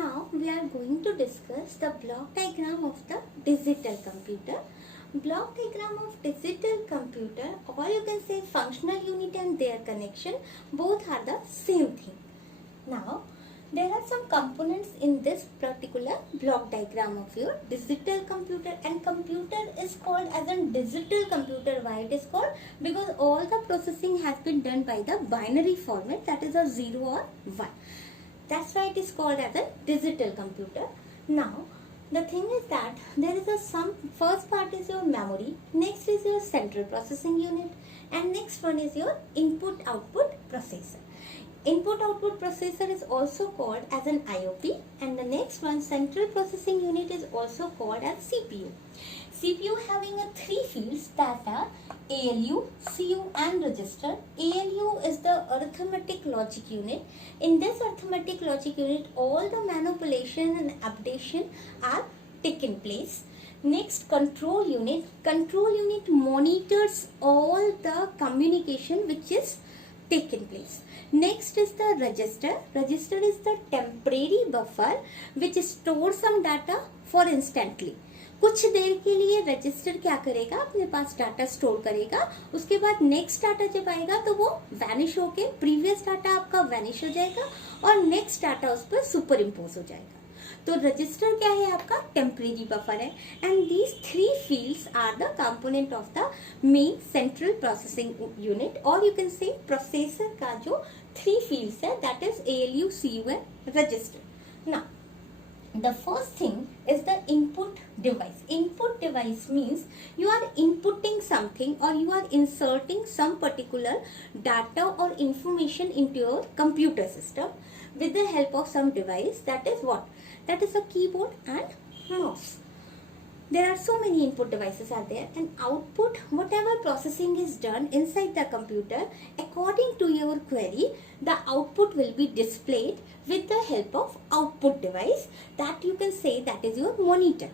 Now we are going to discuss the block diagram of the digital computer. Block diagram of digital computer, or you can say functional unit and their connection, both are the same thing. Now there are some components in this particular block diagram of your digital computer, and computer is called as a digital computer. Why it is called? Because all the processing has been done by the binary format, that is a 0 or 1. That's why it is called as a digital computer. Now the thing is that there is first part is your memory, next is your central processing unit, and next one is your input output processor. Input output processor is also called as an IOP, and the next one, central processing unit, is also called as CPU. CPU having three fields, that are ALU, CU and register. ALU is the arithmetic logic unit. In this arithmetic logic unit, all the manipulation and updation are taken place. Next, control unit. Control unit monitors all the communication which is taken place. Next is the register. Register is the temporary buffer which stores some data for instantly. कुछ देर के लिए register क्या करेगा, अपने पास data store करेगा, उसके बाद next data जब आएगा तो वो वैनिश होके प्रीवियस डाटा आपका वैनिश हो जाएगा और नेक्स्ट डाटा उस पर सुपर इम्पोज हो जाएगा. तो रजिस्टर क्या है, आपका टेम्परेरी बफर है. And these three fields are the component of the main central processing unit, और यू कैन से प्रोसेसर का जो थ्री फील्ड्स है, that is ALU, CU and register. Now the first thing is the input device. Input device means you are inputting something or you are inserting some particular data or information into your computer system with the help of some device. That is what? That is a keyboard and mouse. There are so many input devices are there, and output, whatever processing is done inside the computer, according to your query, the output will be displayed with the help of output device, that you can say that is your monitor.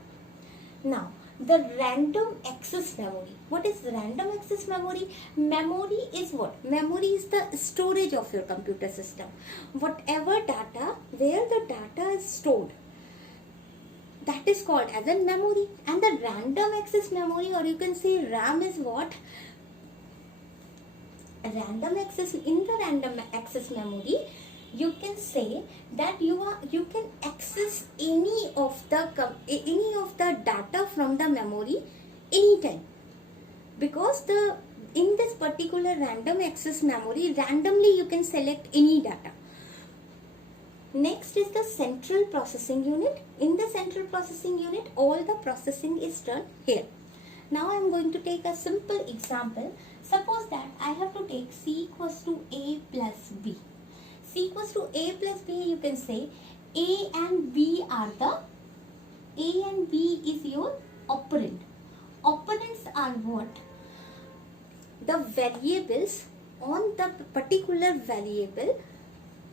Now, the random access memory. What is random access memory? Memory is what? Memory is the storage of your computer system. Whatever data, where the data is stored, that is called as a memory. And the random access memory, or you can say RAM, is what? Random access. In the random access memory, you can say that you can access any of the data from the memory anytime, because in this particular random access memory, randomly you can select any data. Next is the central processing unit. In the central processing unit, all the processing is done here. Now I am going to take a simple example. Suppose that I have to take C equals to A plus B. C equals to A plus B, you can say A and B is your operand. Operands are what? The variables on the particular variable.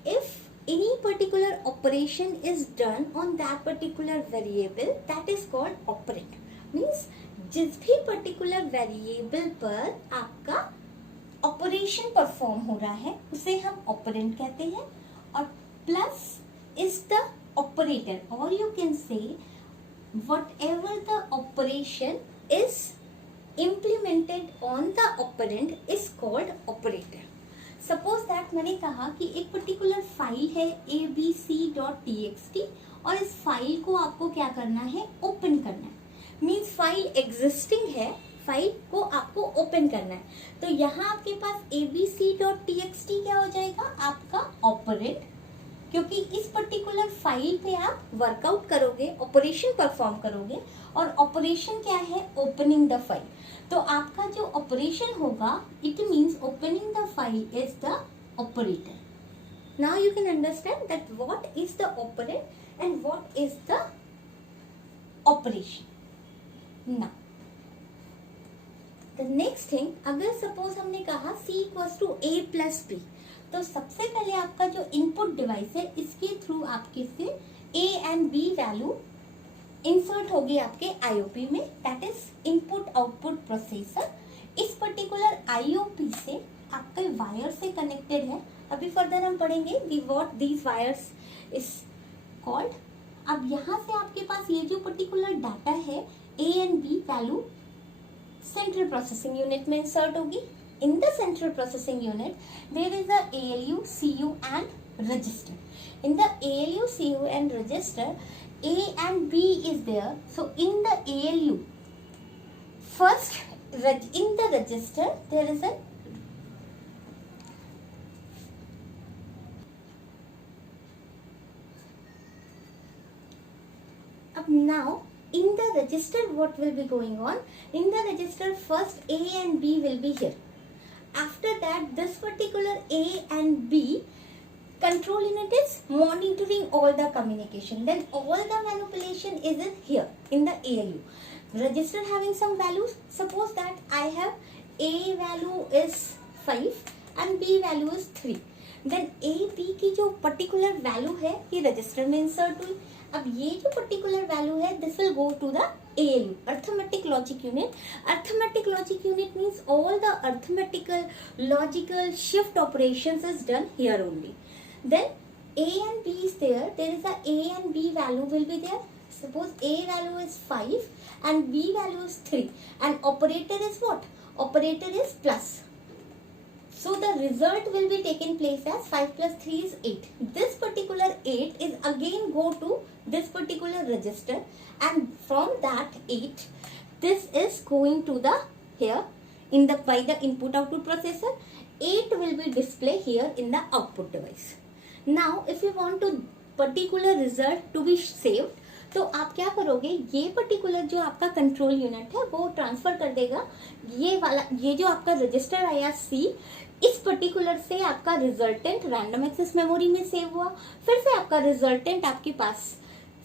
If any particular operation is done on that particular variable, that is called operand. Means जिस भी particular variable पर आपका operation perform हो रहा है उसे हम operand कहते हैं, और प्लस इज द ऑपरेटर, और यू कैन से whatever the operation is implemented on the operand is called operator. Suppose that मैंने कहा कि एक पर्टिकुलर फाइल है abc.txt, और इस फाइल को आपको क्या करना है, ओपन करना है. मीन्स फाइल एग्जिस्टिंग है, फाइल को आपको ओपन करना है. तो यहाँ आपके पास abc.txt क्या हो जाएगा, आपका ऑपरेंड, क्योंकि इस पर्टिकुलर फाइल पे आप वर्कआउट करोगे, ऑपरेशन परफॉर्म करोगे, और ऑपरेशन क्या है, ओपनिंग द फाइल. तो आपका जो ऑपरेशन होगा, it means opening the file is the operator. Now you can understand that what is the operand and what is the operation. Now the next thing, अगर suppose हमने कहा C equals to A plus B, तो सबसे पहले आपका जो input device है, इसके थ्रू आपके से A and B value insert होगी आपके IOP में, that is input output processor. इस पर्टिकुलर IOP से आपके वायर से कनेक्टेड है. अभी फर्दर हम पढ़ेंगे what these wires is called, अब यहाँ से आपके पास ये जो पर्टिकुलर डाटा है A and B value central processing unit में इंसर्ट होगी. In the central processing unit there is a ALU, CU and register. In the ALU, CU and register, A and B is there. So in the ALU, first in the register there is a now in the register what will be going on? In the register first A and B will be here. After that this particular A and B control unit is monitoring all the communication. Then all the manipulation is in here in the ALU. Register having some values. Suppose that I have A value is 5 and B value is 3. Then A B की जो particular value है ये register में insert हुई. अब ये जो particular value है this will go to the ALU, arithmetic logic unit. Arithmetic logic unit means all the arithmetical logical shift operations is done here only. Then A and B is there. There is a A and B value will be there. Suppose A value is 5 and B value is 3 and operator is what? Operator is plus. So the result will be taken place as 5 plus 3 is 8. This particular 8 is again go to this particular register and from that 8 this is going to the here in the by the input output processor. 8 will be display here in the output device. Now if you want to particular result to be saved तो आप क्या करोगे, ये particular जो आपका control unit है वो transfer कर देगा ये वाला, ये जो आपका रजिस्टर आया C इस पर्टिकुलर से आपका रिजल्टेंट रैंडम एक्सेस मेमोरी में सेव हुआ. फिर से आपका रिजल्टेंट आपके पास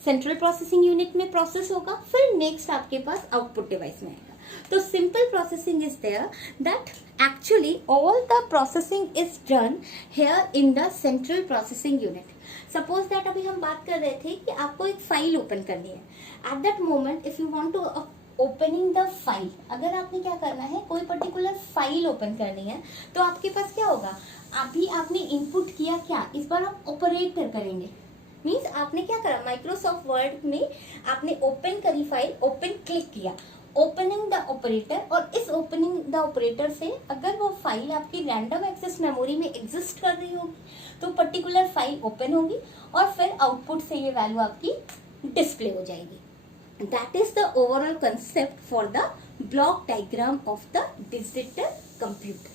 सेंट्रल प्रोसेसिंग यूनिट में प्रोसेस होगा. फिर नेक्स्ट आपके पास आउटपुट डिवाइस में आएगा. तो simple processing is there that actually all the processing is done here in the central processing unit. Suppose that अभी हम बात कर रहे थे कि आपको एक फाइल ओपन करनी है. At that moment if you want to opening the file, अगर आपने क्या करना है कोई पर्टिकुलर फाइल ओपन करनी है तो आपके पास क्या होगा, अभी आपने इनपुट किया क्या, इस बार आप ऑपरेटर करेंगे. मीन्स आपने क्या करा, माइक्रोसॉफ्ट वर्ड में आपने ओपन करी फाइल, ओपन क्लिक किया, ओपनिंग द ऑपरेटर, और इस ओपनिंग द ऑपरेटर से अगर वो फाइल आपकी रैंडम एक्सेस मेमोरी में एग्जिस्ट कर रही होगी तो पर्टिकुलर फाइल ओपन होगी और फिर आउटपुट से ये वैल्यू आपकी डिस्प्ले हो जाएगी. That is the overall concept for the block diagram of the digital computer.